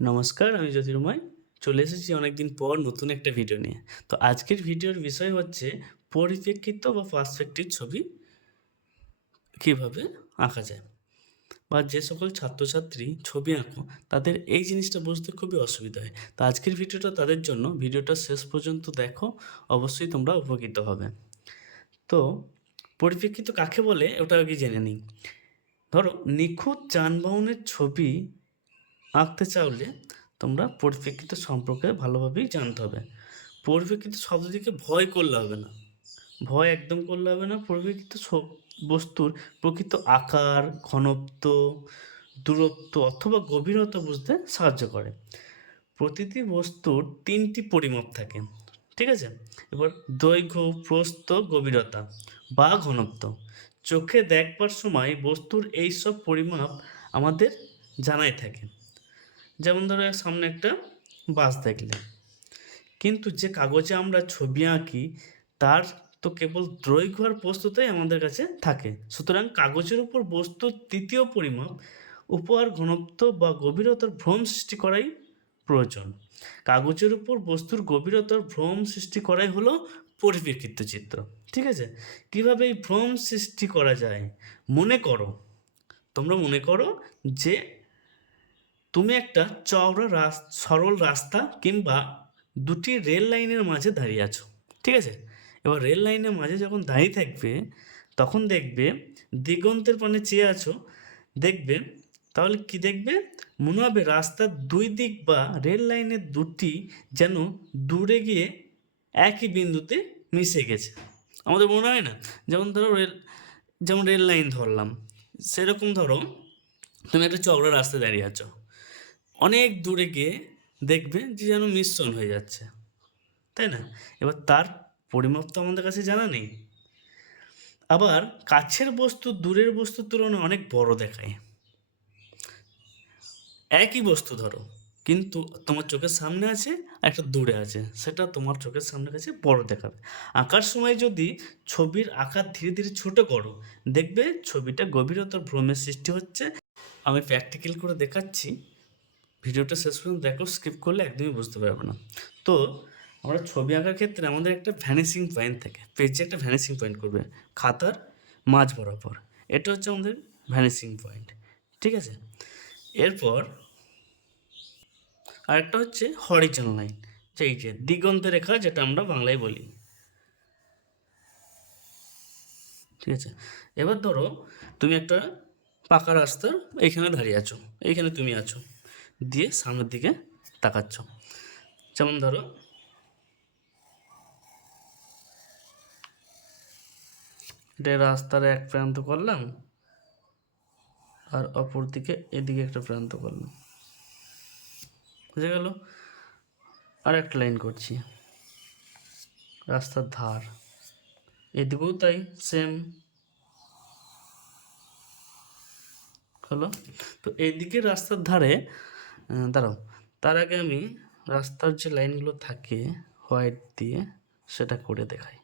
নমস্কার, আমি জ্যোতির্ময়। চলে এসেছি অনেকদিন পর নতুন একটা ভিডিও নিয়ে। তো আজকের ভিডিওর বিষয় হচ্ছে পরিপ্রেক্ষিত বা পার্সপেক্টিভ ছবি কীভাবে আঁকা যায় বা যে সকল ছাত্রছাত্রী ছবি আঁকো, তাদের এই জিনিসটা বুঝতে খুবই অসুবিধা হয়। তো আজকের ভিডিওটা তাদের জন্য ভিডিওটা শেষ পর্যন্ত দেখো, অবশ্যই তোমরা উপকৃত হবে। তো পরিপ্রেক্ষিত কাকে বলে, ওটা আগে জেনে নিই। ধরো, নিখুঁত যানবাহনের ছবি আঁকতে চাইলে তোমরা পরিপ্রেক্ষিত সম্পর্কে ভালোভাবেই জানতে হবে। পরিপ্রেক্ষিত শব্দটিকে ভয় করলে হবে না। ভয় একদম করলে হবে না। পরিপ্রেক্ষিত বস্তুর প্রকৃত আকার, ঘনত্ব, দূরত্ব অথবা গভীরতা বুঝতে সাহায্য করে। প্রতিটি বস্তুর তিনটি পরিমাপ থাকে, ঠিক আছে? এবার দৈর্ঘ্য, প্রস্থ, গভীরতা বা ঘনত্ব। চোখে দেখবার সময় বস্তুর এইসব পরিমাপ আমাদের জানাই থাকে। যেমন ধরো সামনে একটা বাস দেখলে। কিন্তু যে কাগজে আমরা ছবি আঁকি, তার তো কেবল দৈর্ঘ্য আর প্রস্তুতই আমাদের কাছে থাকে। সুতরাং কাগজের উপর বস্তুর তৃতীয় পরিমাপ, উপহার ঘনত্ব বা গভীরতার ভ্রম সৃষ্টি করাই প্রয়োজন। কাগজের উপর বস্তুর গভীরতার ভ্রম সৃষ্টি করাই হলো পরিপ্রেক্ষিত চিত্র। ঠিক আছে? কীভাবে এই ভ্রম সৃষ্টি করা যায়? মনে করো। তোমরা মনে করো যে তুমি একটা চওড়া সরল রাস্তা কিংবা দুটি রেল লাইনের মাঝে দাঁড়িয়ে আছো, ঠিক আছে? এবার রেল লাইনের মাঝে যখন দাঁড়িয়ে থাকবে, তখন দেখবে দিগন্তের পানে চেয়ে আছো, দেখবে, তাহলে কি দেখবে? মনে হবে রাস্তার দুই দিক বা রেল লাইনের দুটি যেন দূরে গিয়ে একই বিন্দুতে মিশে গেছে। আমাদের মনে হয় না? যেমন ধরো রেল, যেমন রেল লাইন ধরলাম, সেরকম ধরো তুমি একটা চওড়া রাস্তায় দাঁড়িয়ে আছো। অনেক দূরে গিয়ে দেখবে যে যেন মিশ্রণ হয়ে যাচ্ছে। তাই না? এবার তার পরিমাপ তো আমাদের কাছে জানা নেই। আবার কাছের বস্তু দূরের বস্তুর তুলনায় অনেক বড় দেখায়। একই বস্তু ধরো, কিন্তু তোমার চোখের সামনে আছে আর একটা দূরে আছে। সেটা তোমার চোখের সামনে কাছে বড় দেখাবে। আঁকার সময় যদি ছবির আকার ধীরে ধীরে ছোট করো, দেখবে ছবিটা গভীরতার ভ্রমের সৃষ্টি হচ্ছে। আমি প্র্যাকটিক্যাল করে দেখাচ্ছি। ভিডিওটা শেষ পর্যন্ত দেখো স্কিপ করলে একদমই বুঝতে পারবে না। তো, আমরা ছবি আঁকার ক্ষেত্রে আমাদের একটা ভ্যানিসিং পয়েন্ট থাকে। পেজে একটা ভ্যানিসিং পয়েন্ট করবে, খাতার মাঝ বরাবর। এটা হচ্ছে আমাদের ভ্যানিসিং পয়েন্ট ঠিক আছে? এরপর, আরেকটা হচ্ছে হরিজন লাইন এই যে দিগন্ত রেখা যেটা আমরা বাংলায় বলি। ঠিক আছে? এবার ধরো, তুমি একটা পাকা রাস্তার এইখানে দাঁড়িয়ে আছো, এইখানে তুমি আছো। দিয়ে সামনের দিকে তাকাচ্ছ। যেমন ধরো, এটা রাস্তার এক প্রান্ত করলাম, আর অপর দিকে এদিকে একটা প্রান্ত করলাম। বুঝে গেল? আর একটা লাইন করছি। রাস্তার ধার। এদিকেও তাই সেম হলো? তো এইদিকে রাস্তার ধারে দাঁড়াও। তার আগে আমি রাস্তার যে লাইনগুলো থাকে হোয়াইট দিয়ে সেটা করে দেখাই।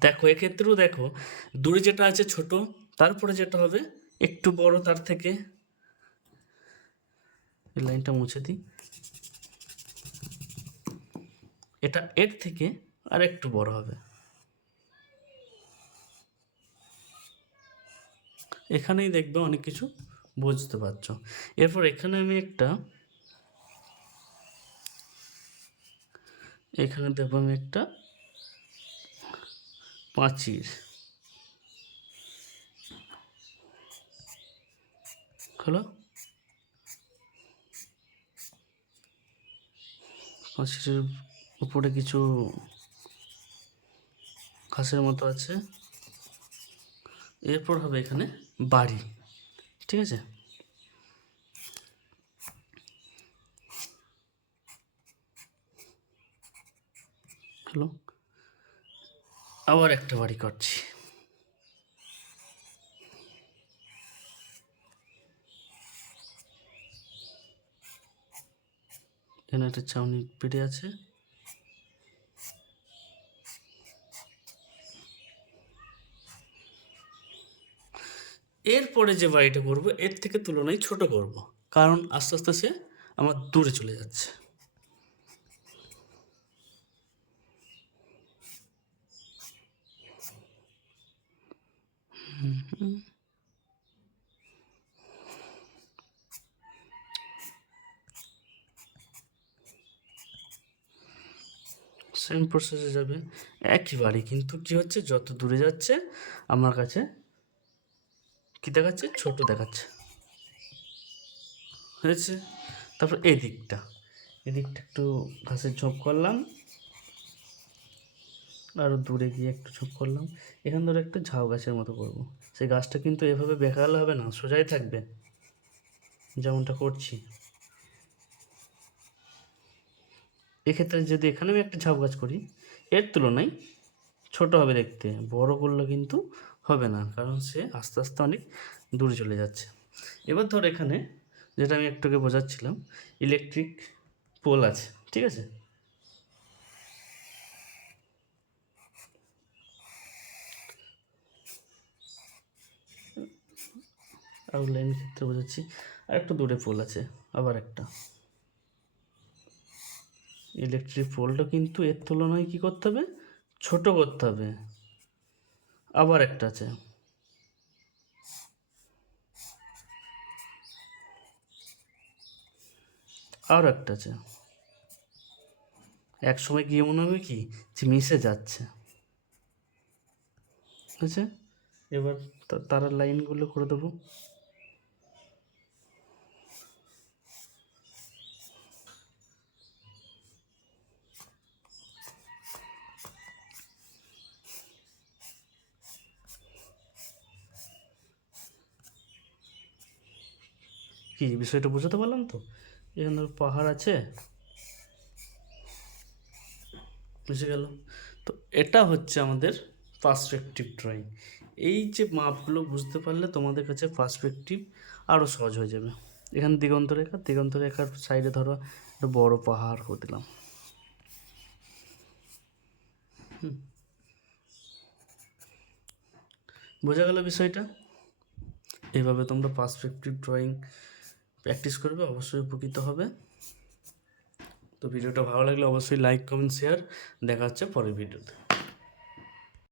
দেখো, এক্ষেত্রেও দেখো, দূরে যেটা আছে ছোট, তারপরে যেটা হবে একটু বড়, তার থেকে লাইনটা মুছে দিই। এটা এর থেকে আর একটু বড় হবে। এখানেই দেখবে অনেক কিছু বুঝতে পারছ। এরপর এখানে আমি একটা, এখানে দেবো আমি একটা পাঁচির হলো পাঁচিরের উপরে কিছু ঘাসের মতো আছে। এরপর হবে এখানে বাড়ি ঠিক আছে? হ্যালো আবার একটা বাড়ি করছি। এখানে একটা চাউনি পেটে আছে। এরপরে যে বাড়িটা করব, এর থেকে তুলনায় ছোট করব। কারণ আস্তে আস্তে সে আমার দূরে চলে যাচ্ছে। সেম প্রসেসে যাবে। একই বাড়ি, কিন্তু কি হচ্ছে, যত দূরে যাচ্ছে, আমার কাছে কি দেখাচ্ছে? ছোট দেখাচ্ছে। হয়েছে? তারপর এদিকটা। এদিকটা একটু ঘাসের ঝোপ করলাম। আরও দূরে গিয়ে একটু ঝোপ করলাম। এখান ধরে একটা ঝাউ গাছের মতো করব। সেই গাছটা কিন্তু এভাবে বেঁকালে হবে না, সোজাই থাকবে। যেমনটা করছি। এক্ষেত্রে যদি এখানে আমি একটা ঝাউ গাছ করি, এর তুলনায় ছোট হবে দেখতে। বড় করলে কিন্তু হবে না, কারণ সে আস্তে আস্তে অনেক দূরে চলে যাচ্ছে। এবার ধর এখানে যেটা আমি একটুকে বোঝাচ্ছিলাম ইলেকট্রিক পোল আছে, ঠিক আছে? আউটলাইন ক্ষেত্রে বোঝাচ্ছি আর একটু দূরে পোল আছে, আবার একটা। ইলেকট্রিক পোলটা কিন্তু এর তুলনায় কী করতে হবে? ছোট করতে হবে। আবার একটা আছে। আর একটা আছে। এক সময় গিয়ে মনে হবে কি যে মিশে যাচ্ছে। আছে এবার তা- তারার লাইনগুলো করে দেবো। কি বিষয়টা বোঝাতে পারলাম তো? এখানে পাহাড় আছে। বুঝে গেল। তো এটা হচ্ছে আমাদের পার্সপেক্টিভ ড্রয়িং এই যে মাপগুলো বুঝতে পারলে তোমাদের কাছে পার্সপেক্টিভ আরও সহজ হয়ে যাবে। এখানে দিগন্ত রেখা দিগন্ত রেখার সাইডে ধরো একটা বড় পাহাড় করে দিলাম। বোঝা গেল বিষয়টা? এইভাবে তোমরা পার্সপেক্টিভ ড্রয়িং প্র্যাকটিস করবে, অবশ্যই উপকৃত হবে। তো ভিডিওটা ভালো লাগলে অবশ্যই লাইক, কমেন্ট, শেয়ার। দেখা হচ্ছে পরের ভিডিওতে।